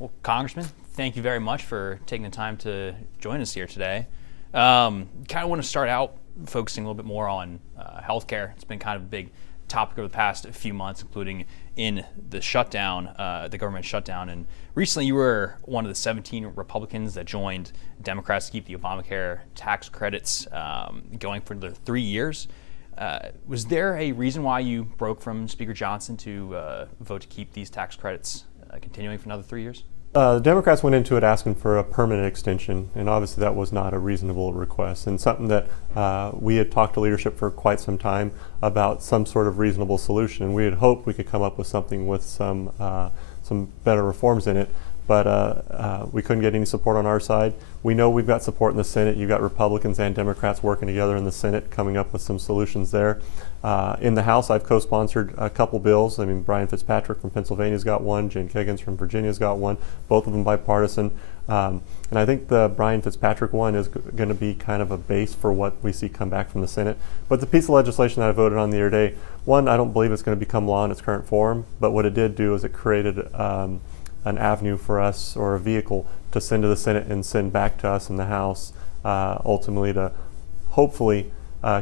Well, Congressman, thank you very much for taking the time to join us here today. Kind of want to start out focusing a little bit more on healthcare. It's been kind of a big topic over the past few months, including in the shutdown, the government shutdown. And recently, you were one of the 17 Republicans that joined Democrats to keep the Obamacare tax credits going for the 3 years. Was there a reason why you broke from Speaker Johnson to vote to keep these tax credits continuing for another 3 years? The Democrats went into it asking for a permanent extension, and obviously that was not a reasonable request, and something that we had talked to leadership for quite some time about some sort of reasonable solution, and we had hoped we could come up with something with some better reforms in it, but we couldn't get any support on our side. We know we've got support in the Senate. You've got Republicans and Democrats working together in the Senate, coming up with some solutions there. In the House, I've co-sponsored a couple bills. I mean, Brian Fitzpatrick from Pennsylvania's got one, Jen Kagan's from Virginia's got one, both of them bipartisan. And I think the Brian Fitzpatrick one is going to be kind of a base for what we see come back from the Senate. But the piece of legislation that I voted on the other day, one, I don't believe it's going to become law in its current form, but what it did do is it created an avenue for us, or a vehicle to send to the Senate and send back to us in the House, ultimately to hopefully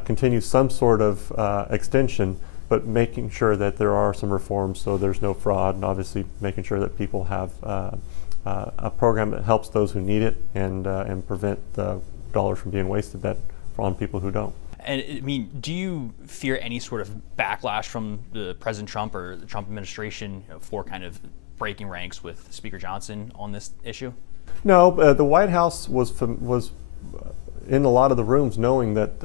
continue some sort of extension, but making sure that there are some reforms so there's no fraud, and obviously making sure that people have a program that helps those who need it and prevent the dollars from being wasted on people who don't. And I mean, do you fear any sort of backlash from the President Trump or the Trump administration for kind of breaking ranks with Speaker Johnson on this issue? No, the White House was in a lot of the rooms knowing that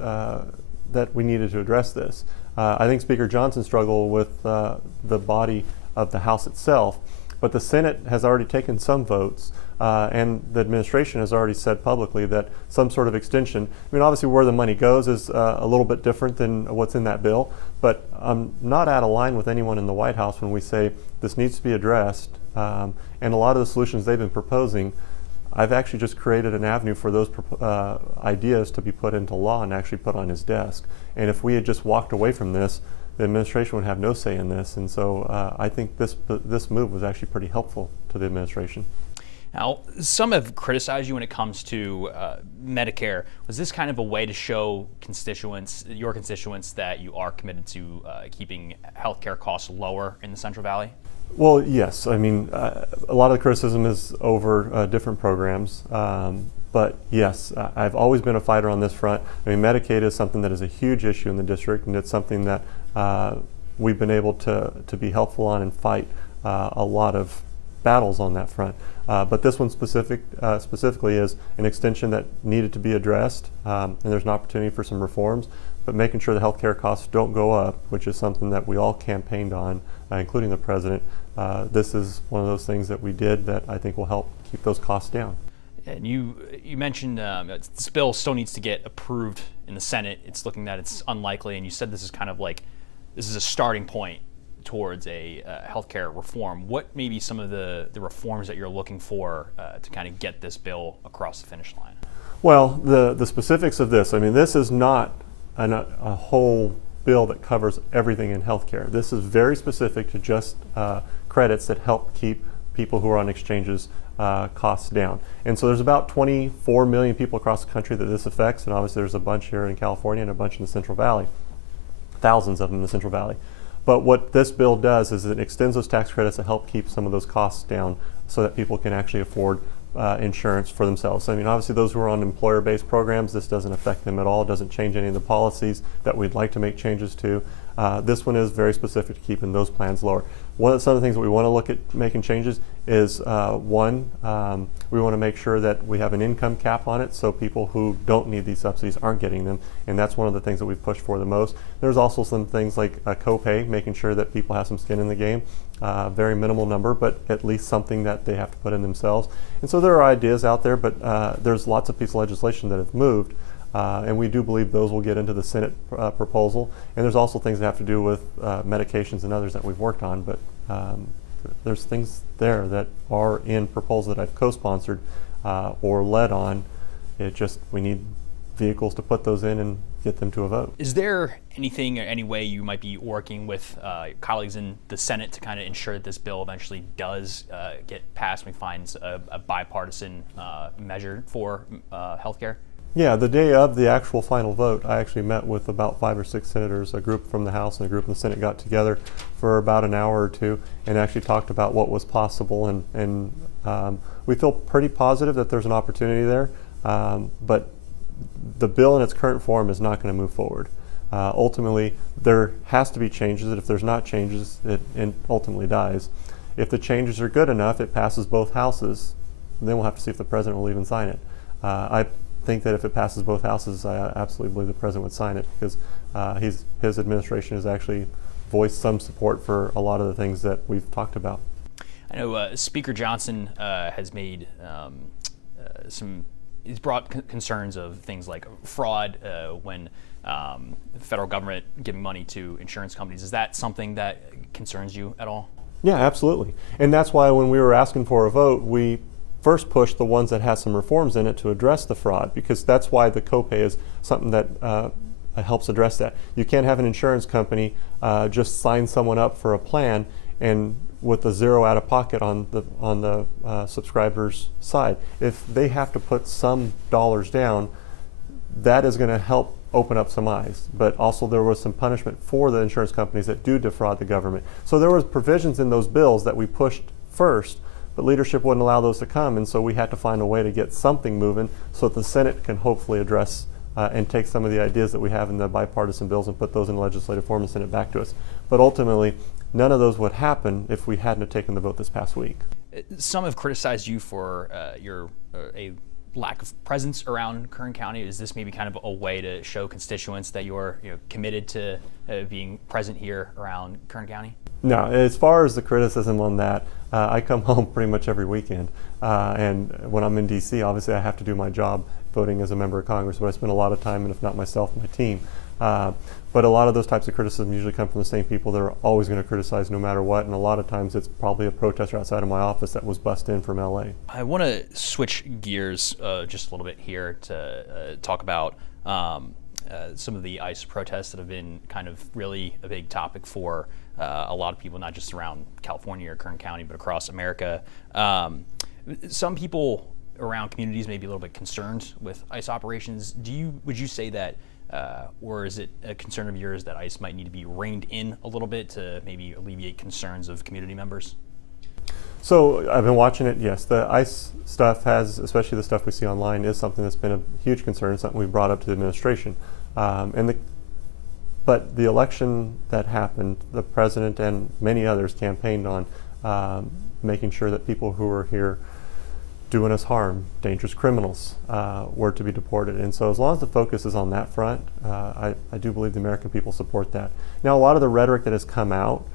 that we needed to address this. I think Speaker Johnson struggled with the body of the House itself, but the Senate has already taken some votes, and the administration has already said publicly that some sort of extension, I mean, obviously where the money goes is a little bit different than what's in that bill, but I'm not out of line with anyone in the White House when we say this needs to be addressed, and a lot of the solutions they've been proposing, I've actually just created an avenue for those ideas to be put into law and actually put on his desk. And if we had just walked away from this, the administration would have no say in this. And so I think this move was actually pretty helpful to the administration. Now, some have criticized you when it comes to Medicare. Was this kind of a way to show your constituents, that you are committed to keeping healthcare costs lower in the Central Valley? Well, yes. I mean, a lot of the criticism is over different programs. But yes, I've always been a fighter on this front. I mean, Medicaid is something that is a huge issue in the district, and it's something that we've been able to be helpful on and fight a lot of battles on that front. But this one specifically is an extension that needed to be addressed, and there's an opportunity for some reforms, but making sure the healthcare costs don't go up, which is something that we all campaigned on, including the president. This is one of those things that we did that I think will help keep those costs down. And you mentioned this bill still needs to get approved in the Senate. It's looking that it's unlikely, and you said this is a starting point towards a healthcare reform. What may be some of the reforms that you're looking for to kind of get this bill across the finish line? Well, the specifics of this, I mean, this is not a whole bill that covers everything in healthcare. This is very specific to just credits that help keep people who are on exchanges costs down. And so there's about 24 million people across the country that this affects, and obviously there's a bunch here in California and a bunch in the Central Valley, thousands of them in the Central Valley. But what this bill does is it extends those tax credits to help keep some of those costs down so that people can actually afford insurance for themselves. I mean, obviously those who are on employer-based programs, this doesn't affect them at all. It doesn't change any of the policies that we'd like to make changes to. This one is very specific to keeping those plans lower. Some of the things that we want to look at making changes is one, we want to make sure that we have an income cap on it so people who don't need these subsidies aren't getting them, and that's one of the things that we've pushed for the most. There's also some things like a copay, making sure that people have some skin in the game. Very minimal number, but at least something that they have to put in themselves. And so there are ideas out there, but there's lots of pieces of legislation that have moved. And we do believe those will get into the Senate proposal. And there's also things that have to do with medications and others that we've worked on. But there's things there that are in proposals that I've co-sponsored or led on. We need vehicles to put those in and get them to a vote. Is there anything or any way you might be working with colleagues in the Senate to kind of ensure that this bill eventually does get passed and we find a bipartisan measure for healthcare? Yeah, the day of the actual final vote, I actually met with about 5 or 6 senators. A group from the House and a group from the Senate got together for about an hour or two and actually talked about what was possible. And we feel pretty positive that there's an opportunity there, but the bill in its current form is not going to move forward. Ultimately, there has to be changes, and if there's not changes, it ultimately dies. If the changes are good enough, it passes both houses, then we'll have to see if the president will even sign it. I think that if it passes both houses, I absolutely believe the president would sign it, because his administration has actually voiced some support for a lot of the things that we've talked about. I know Speaker Johnson has made he's brought concerns of things like fraud when the federal government giving money to insurance companies. Is that something that concerns you at all? Yeah, absolutely. And that's why when we were asking for a vote, we first pushed the ones that have some reforms in it to address the fraud, because that's why the copay is something that helps address that. You can't have an insurance company just sign someone up for a plan and with a zero out of pocket on the subscriber's side. If they have to put some dollars down, that is going to help open up some eyes. But also there was some punishment for the insurance companies that do defraud the government. So there was provisions in those bills that we pushed first, but leadership wouldn't allow those to come, and so we had to find a way to get something moving so that the Senate can hopefully address and take some of the ideas that we have in the bipartisan bills and put those in legislative form and send it back to us. But ultimately, none of those would happen if we hadn't taken the vote this past week. Some have criticized you for a lack of presence around Kern County. Is this maybe kind of a way to show constituents that you're committed to being present here around Kern County? No, as far as the criticism on that, I come home pretty much every weekend. And when I'm in D.C., obviously I have to do my job voting as a member of Congress, but I spend a lot of time, and if not myself, my team. But a lot of those types of criticism usually come from the same people that are always going to criticize no matter what, and a lot of times it's probably a protester outside of my office that was bussed in from LA. I want to switch gears just a little bit here to talk about some of the ICE protests that have been kind of really a big topic for a lot of people, not just around California or Kern County, but across America. Some people around communities may be a little bit concerned with ICE operations. Would you say that, or is it a concern of yours that ICE might need to be reined in a little bit to maybe alleviate concerns of community members? So I've been watching it. Yes, the ICE stuff has, especially the stuff we see online, is something that's been a huge concern, something we've brought up to the administration. But the election that happened, the president and many others campaigned on making sure that people who were here doing us harm, dangerous criminals, were to be deported. And so as long as the focus is on that front, I do believe the American people support that. Now, a lot of the rhetoric that has come out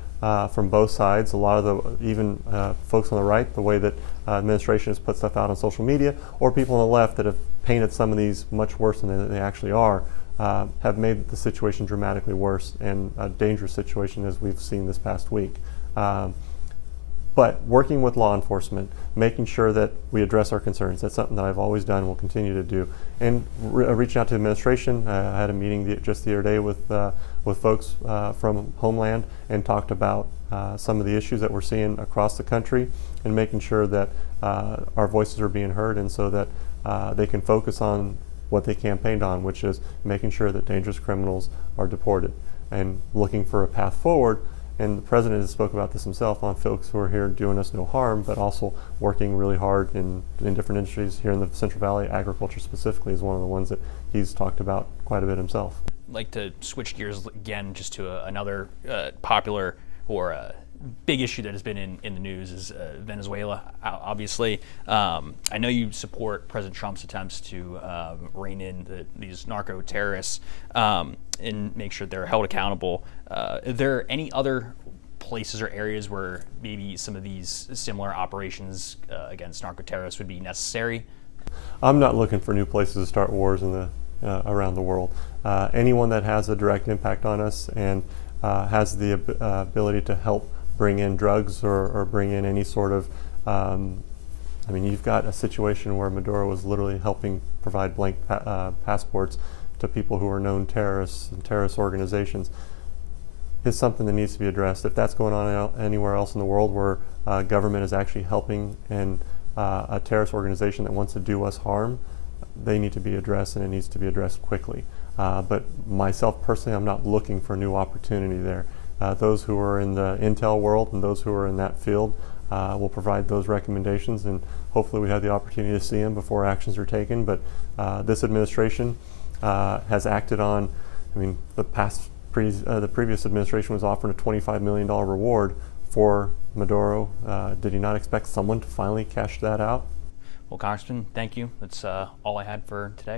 from both sides, a lot of the even folks on the right, the way that administration has put stuff out on social media, or people on the left that have painted some of these much worse than they actually are, have made the situation dramatically worse and a dangerous situation as we've seen this past week. But working with law enforcement, making sure that we address our concerns, that's something that I've always done and will continue to do. And reaching out to the administration, I had a meeting just the other day with folks from Homeland and talked about some of the issues that we're seeing across the country and making sure that our voices are being heard, and so that they can focus on what they campaigned on, which is making sure that dangerous criminals are deported and looking for a path forward. And the president has spoke about this himself on folks who are here doing us no harm, but also working really hard in different industries here in the Central Valley. Agriculture specifically is one of the ones that he's talked about quite a bit himself. I'd like to switch gears again just to another popular or big issue that has been in the news is Venezuela, obviously. I know you support President Trump's attempts to rein in these narco-terrorists and make sure they're held accountable. Are there any other places or areas where maybe some of these similar operations against narco-terrorists would be necessary? I'm not looking for new places to start wars in around the world. Anyone that has a direct impact on us and has the ability to help bring in drugs or bring in any sort of I mean, you've got a situation where Maduro was literally helping provide blank passports to people who are known terrorists and terrorist organizations. Is something that needs to be addressed. If that's going on anywhere else in the world where government is actually helping and a terrorist organization that wants to do us harm, they need to be addressed, and it needs to be addressed quickly. But myself personally, I'm not looking for new opportunity there. Those who are in the intel world and those who are in that field will provide those recommendations, and hopefully we have the opportunity to see them before actions are taken. But this administration has acted on, I mean, the previous administration was offering a $25 million reward for Maduro. Did he not expect someone to finally cash that out? Well, Congressman, thank you. That's all I had for today.